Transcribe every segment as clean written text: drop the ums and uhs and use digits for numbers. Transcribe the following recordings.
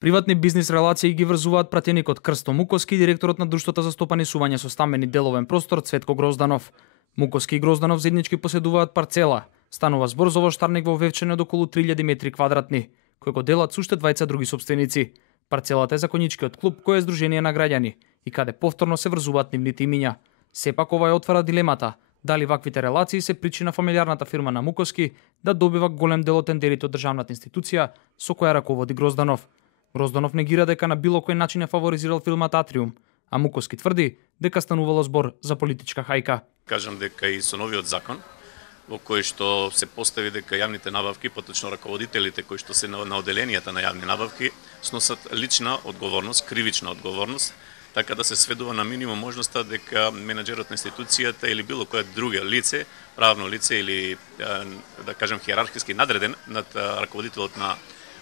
Приватни бизнис релации ги врзуваат пратеникот Крсто Мукоски и директорот на Друштвото за стопанисување со стамбени деловен простор Цветко Грозданов. Мукоски и Грозданов заеднички поседуваат парцела. Станува збор за воштарник во Вевчани од околу 3000 метри квадратни, кој го делат со уште двајца други собственици. Парцелата е за конјичкиот клуб, кој е здружение на граѓани и каде повторно се врзуваат нивните имиња. Сепак ова ја отвара дилемата дали ваквите релации се причина фамилиарната фирма на Мукоски да добива голем дел од тендерите од државната институција со која раководи Грозданов. Грозданов негира дека на било кој начин ја фаворизирал фирмата Атриум, а Мукоски тврди дека станувало збор за политичка хајка. Кажам дека и со новиот закон во кој што се постави дека јавните набавки, поточно раководителите кои што се на оделенијата на јавни набавки, сносат лична одговорност, кривична одговорност, така да се сведува на минимум можноста дека менаџерот на институцијата или било кое друго лице, правно лице или да кажам хиерархиски надреден над раководителот на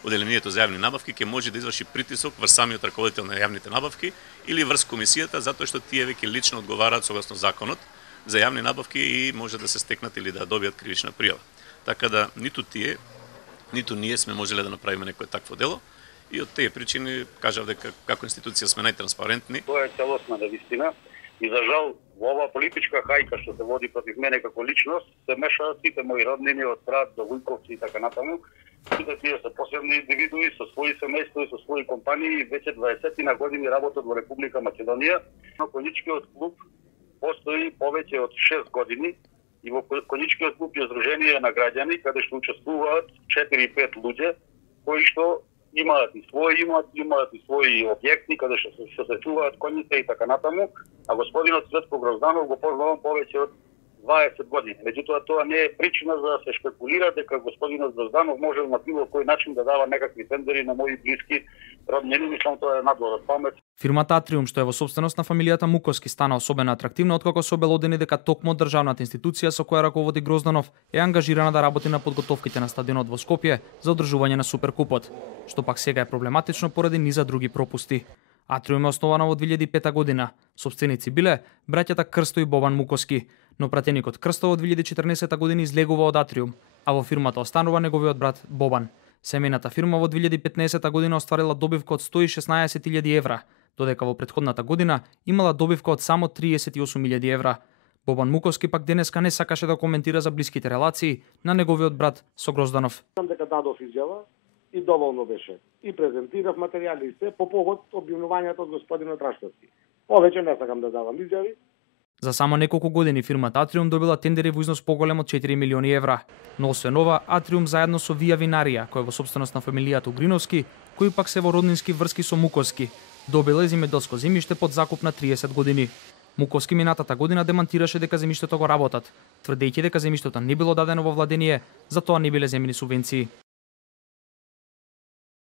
оделението за јавни набавки ќе може да изврши притисок врз самиот раководител на јавните набавки или врз комисијата затоа што тие веќе лично одговараат согласно законот за јавни набавки и може да се стекнат или да добијат кривична пријава. Така да ниту тие, ниту ние сме можеле да направиме некое такво дело и од тие причини кажав дека како институција сме најтранспарентни. Тоа е целосна вистина и за жал во оваа политичка хајка што се води против мене како личност се мешаат сите мои роднини од Прат до Вујковци и така натаму. Сите тие се посебни индивидуи со своји семејства и со своји компании и веќе 20 на години работат во Република Македонија. Конјичкиот клуб постои повеќе од 6 години и во Конјичкиот клуб е здружение на граѓани каде што учествуваат 4-5 луѓе кои што имаат и своји имаат и своји објекти каде што се чуваат коњите и така натаму, а господинот Цветко Грозданов го познавам повеќе од 20 години. Меѓутоа тоа не е причина за да се шпекулира дека господинот Грозданов може на било кој начин да дава некакви тендери на мои блиски роднини, мислам тоа е надвор од памет. Фирмата Атриум, што е во собственост на фамилијата Мукоски, стана особено атрактивна откако се обелодени дека токму од државната институција со која раководи Грозданов е ангажирана да работи на подготовките на стадионот во Скопје за одржување на Суперкупот, што пак сега е проблематично поради низа други пропусти. Атриум е основана во 2005 година. Собственици биле браќата Крсто и Бобан Мукоски, но пратеникот Крсто во 2014 година излегува од Атриум, а во фирмата останува неговиот брат Бобан. Семејната фирма во 2015 година остварила добивка од 116.000 евра, додека во претходната година имала добивка од само 38.000 евра. Бобан Мукоски пак денеска не сакаше да коментира за блиските релации на неговиот брат со Грозданов. Дека дадов изјава и доволно беше. И презентирав материјали и се по повод обвинувањето од господинот Раштовски. Повеќе не сакам да давам изјави. За само неколку години фирмата Атриум добила тендери во износ поголем од 4 милиони евра. Но освен ова, Атриум заедно со Вија Винарија, кој е во собственост на фамилијата Угриновски, кои пак се во роднински врски со Мукоски, добила и земјоделско земјиште под закуп на 30 години. Мукоски минатата година демантираше дека земјиштето го работат, тврдејќи дека земјиштето не било дадено во владение, затоа не биле земени субвенции.